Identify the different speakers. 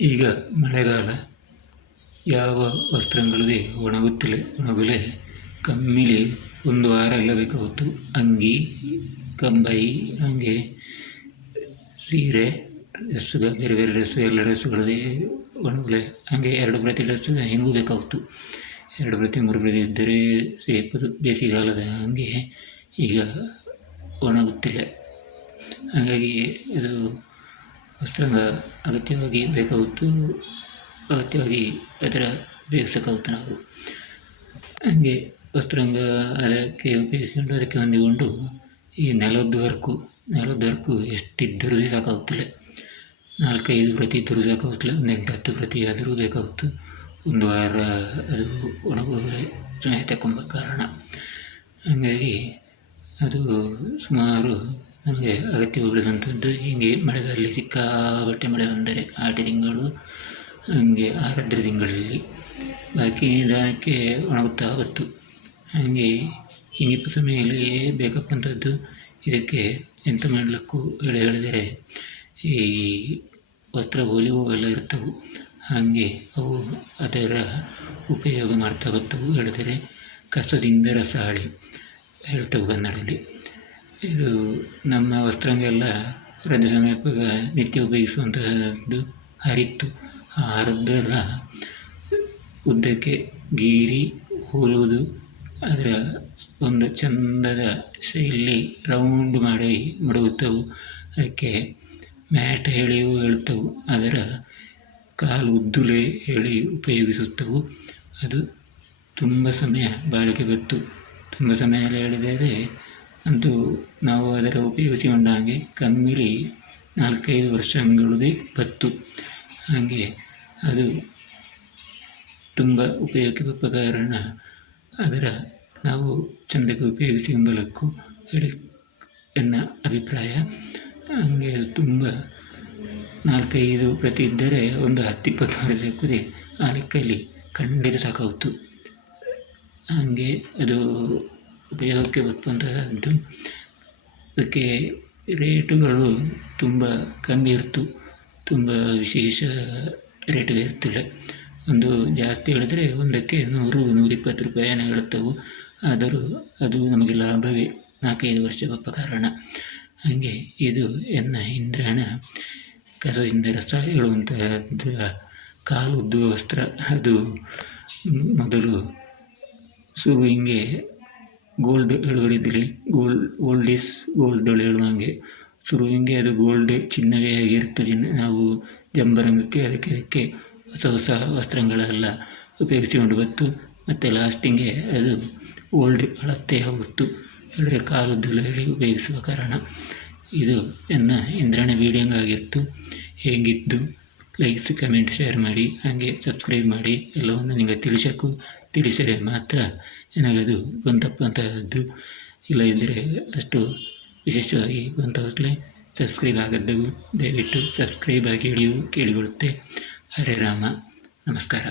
Speaker 1: ಈಗ ಮಳೆಗಾಲ. ಯಾವ ವಸ್ತ್ರಗಳದೇ ಒಣಗುತ್ತಿಲ್ಲ ಒಣಗಲೇ ಕಮ್ಮಿಲಿ ಒಂದು ವಾರ ಎಲ್ಲ ಬೇಕಾಗುತ್ತೆ ಅಂಗಿ, ಕಂಬೈ, ಹಾಗೆ ಸೀರೆ ಡ್ರೆಸ್ಸುಗ ಬೇರೆ ಬೇರೆ ಡ್ರೆಸ್ಸು, ಎಲ್ಲ ಡ್ರೆಸ್ಸುಗಳಲ್ಲಿ ಒಣಗಲೆ, ಹಾಗೆ ಎರಡು ಪ್ರತಿ ಡ್ರೆಸ್ಸು ಹೆಂಗೂ ಬೇಕಾಗುತ್ತು. ಎರಡು ಪ್ರತಿ, ಮೂರು ಪ್ರತಿ ಇದ್ದರೆ ಸೇಪದು ಬೇಸಿಗೆಗಾಲದ ಹಾಗೆ ಈಗ ಒಣಗುತ್ತಿಲ್ಲ. ಹಾಗಾಗಿ ಇದು ವಸ್ತ್ರಾಂಗ ಅಗತ್ಯವಾಗಿ ಬೇಕಾಗುತ್ತು ಅಗತ್ಯವಾಗಿ ಅದರ ಉಪಯೋಗಿಸಕ್ಕಾಗುತ್ತೆ ನಾವು. ಹಾಗೆ ವಸ್ತ್ರಾಂಗ ಅದಕ್ಕೆ ಉಪಯೋಗಿಸ್ಕೊಂಡು ಅದಕ್ಕೆ ಹೊಂದಿಕೊಂಡು ಈ ನೆಲದ್ದು ವರ್ಕು ನೆಲದ್ದು ವರ್ಕು ಎಷ್ಟಿದ್ದರೂ ಸಾಕಾಗುತ್ತಿಲ್ಲ. ನಾಲ್ಕೈದು ಪ್ರತಿ ಇದ್ದರೂ ಸಾಕಾಗುತ್ತಿಲ್ಲ ಒಂದು ಎಂಟು ಹತ್ತು ಪ್ರತಿ ಆದರೂ ಬೇಕಾಗುತ್ತೆ. ಒಂದು ವಾರ ಅದು ಒಣಗೋದ್ರೆ ತಕ್ಕೊಂಬ ಕಾರಣ. ಹಾಗಾಗಿ ಅದು ಸುಮಾರು ನಮಗೆ ಅಗತ್ಯ ಉಳಿದಂಥದ್ದು ಹೀಗೆ ಮಳೆಗಾಲದಲ್ಲಿ ಸಿಕ್ಕಾಪಟ್ಟೆ ಮಳೆ ಬಂದರೆ ಆಟ ತಿಂಗಳು, ಹಾಗೆ ಆರದ್ರ ತಿಂಗಳಲ್ಲಿ. ಬಾಕಿ ಇದಕ್ಕೆ ಒಣಗುತ್ತಾ ಬತ್ತು. ಹಾಗೆ ಹಿಂಗಿಪ್ಪ ಸಮಯದಲ್ಲಿ ಬೇಕಪ್ಪ ಅಂಥದ್ದು ಇದಕ್ಕೆ ಎಂತ ಮಾಡಲಿಕ್ಕೂ ಹೇಳಿ ಹೇಳಿದರೆ, ಈ ವಸ್ತ್ರ ಹೊಲಿಯುವವೆಲ್ಲ ಇರ್ತವೆ ಹಾಗೆ ಅವು ಅದರ ಉಪಯೋಗ ಮಾಡ್ತಾ ಬತ್ತವು ಹೇಳಿದರೆ, ಕಸದಿಂದ ರಸಾಳಿ ಹೇಳ್ತವೆ ಕನ್ನಡದಲ್ಲಿ. ಇದು ನಮ್ಮ ವಸ್ತ್ರಾಂಗ ಎಲ್ಲ ರಜೆ ಸಮೀಪಗ ನಿತ್ಯ ಉಪಯೋಗಿಸುವಂತಹದ್ದು ಹರಿತ್ತು. ಆ ಉದ್ದಕ್ಕೆ ಗೀರಿ ಹೋಲುವುದು ಅದರ ಒಂದು ಚಂದದ ಶೈಲಿ ರೌಂಡ್ ಮಾಡಿ ಮಡಗುತ್ತವೆ. ಅದಕ್ಕೆ ಮ್ಯಾಟ್ ಹೇಳಿಯೂ ಹೇಳುತ್ತವು ಅದರ ಕಾಲು ಉದ್ದುಲೆ ಹೇಳಿ ಉಪಯೋಗಿಸುತ್ತವು. ಅದು ತುಂಬ ಸಮಯ ಬಾಳಿಕೆ ಬತ್ತು. ತುಂಬ ಸಮಯ ಹೇಳಿದರೆ ಅಂತೂ ನಾವು ಅದರ ಉಪಯೋಗಿಸಿಕೊಂಡ ಹಾಗೆ ಕಮ್ಮಿಲಿ ನಾಲ್ಕೈದು ವರ್ಷಗಳೇ ಬತ್ತು. ಹಾಗೆ ಅದು ತುಂಬ ಉಪಯೋಗಕ್ಕೆ ಬಪ್ಪ ಕಾರಣ ಅದರ ನಾವು ಚಂದಕ್ಕೆ ಉಪಯೋಗಿಸಿಕೊಂಬಲಕ್ಕೂ ಹೇಳಿ ಎನ್ನ ಅಭಿಪ್ರಾಯ. ಹಾಗೆ ತುಂಬ ನಾಲ್ಕೈದು ಪ್ರತಿ ಇದ್ದರೆ ಒಂದು ಹತ್ತು ಇಪ್ಪತ್ತು ವರ್ಷ ಸಿಕ್ಕುದೆ ಆ ಲೆಕ್ಕಲ್ಲಿ ಖಂಡಿತ ಸಾಕಾಗುತ್ತು. ಹಾಗೆ ಅದು ಉಪಯೋಗಕ್ಕೆ ಬರುವಂತಹದ್ದು ಅದಕ್ಕೆ ರೇಟುಗಳು ತುಂಬ ಕಮ್ಮಿ ಇರ್ತು. ತುಂಬ ವಿಶೇಷ ರೇಟು ಇರ್ತಿಲ್ಲ. ಒಂದು ಜಾಸ್ತಿ ಹೇಳಿದರೆ ಒಂದಕ್ಕೆ ನೂರು, ನೂರಿಪ್ಪತ್ತು ರೂಪಾಯಿನ ಹೇಳುತ್ತವೆ. ಆದರೂ ಅದು ನಮಗೆ ಲಾಭವೇ. ನಾಲ್ಕೈದು ವರ್ಷ ಬಪ್ಪ ಕಾರಣ. ಹಾಗೆ ಇದು ಎನ್ನ ಇಂದ್ರಣ ಕಸದಿಂದ ರಸ ಹೇಳುವಂತಹದ್ದು. ಕಾಲು ಉದ್ದುವ ವಸ್ತ್ರ. ಅದು ಮೊದಲು ಶುರು ಗೋಲ್ಡ್ ಹೇಳುವರಿದ್ದಲ್ಲಿ ಗೋಲ್ಡ್ ಓಲ್ಡ್ ಈಸ್ ಗೋಲ್ಡ್ ಹೇಳುವ ಹಾಗೆ ಶುರು ಹಿಂಗೆ ಅದು ಗೋಲ್ಡ್ ಚಿನ್ನವೇ ಆಗಿರುತ್ತೆ ಚಿನ್ನ, ನಾವು ಜಂಬರಂಗಕ್ಕೆ ಅದಕ್ಕೆ ಅದಕ್ಕೆ ಹೊಸ ಹೊಸ ವಸ್ತ್ರಗಳೆಲ್ಲ ಉಪಯೋಗಿಸಿಕೊಂಡು ಬಂತು. ಮತ್ತು ಲಾಸ್ಟಿಂಗೆ ಅದು ಓಲ್ಡ್ ಅಳತೆ ಹೊರತು. ಹೇಳಿದ್ರೆ ಕಾಲುದ್ದುಲ್ಲ ಹೇಳಿ ಉಪಯೋಗಿಸುವ ಕಾರಣ ಇದು ನನ್ನ ಇಂದ್ರಣ ವೀಡಿಯೋಂಗಾಗಿತ್ತು ಹೇಗಿದ್ದು? ಲೈಕ್ಸ್ ಕಮೆಂಟ್ ಶೇರ್ ಮಾಡಿ, ಹಾಗೆ ಸಬ್ಸ್ಕ್ರೈಬ್ ಮಾಡಿ, ಎಲ್ಲವನ್ನು ನಿಮಗೆ ತಿಳಿಸೋಕ್ಕೂ ತಿಳಿಸಿದರೆ ಮಾತ್ರ ನನಗದು ಬಂತಪ್ಪ ಅಂತಹದ್ದು ಇಲ್ಲದಿದ್ದರೆ ಅಷ್ಟು ವಿಶೇಷವಾಗಿ ಬಂತವತ್ತಲೇ ಸಬ್ಸ್ಕ್ರೈಬ್ ಆಗದ್ದು. ದಯವಿಟ್ಟು ಸಬ್ಸ್ಕ್ರೈಬ್ ಆಗಿ ಹಿಡಿಯು ಕೇಳಿಕೊಳ್ಳುತ್ತೆ. ಹರೇ ರಾಮ. ನಮಸ್ಕಾರ.